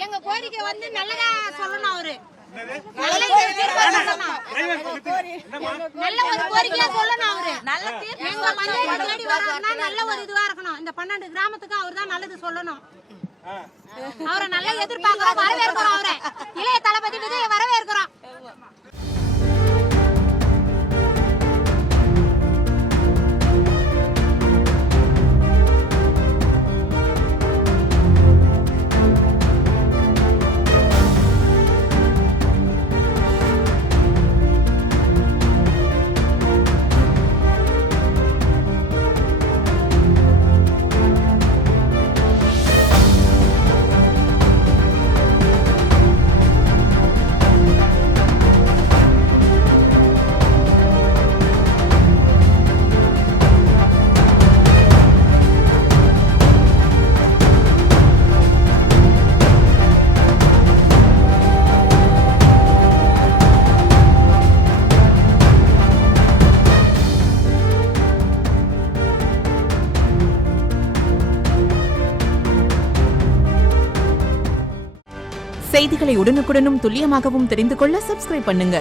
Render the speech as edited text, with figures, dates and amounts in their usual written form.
எங்க கோரிக்கை வந்து நல்லதா சொல்லணும் அவரு நல்ல ஒரு கோரிக்கையா சொல்லணும் அவரு நல்ல தீர்ப்பு எங்க பஞ்சாயத்து தேடி வராருன்னா நல்ல ஒரு இதுவா இருக்கணும். இந்த 12 கிராமத்துக்கு அவர் தான் நல்லது சொல்லணும். அவரை நல்லா எதிர்பார்க்கிறோம், வரவேற்கிறோம். அவரை இளைய தளபதி விஜயை வரவேற்கிறோம். செய்திகளை உடனுக்குடனும் துல்லியமாகவும் தெரிந்து கொள்ள சப்ஸ்கிரைப் பண்ணுங்க.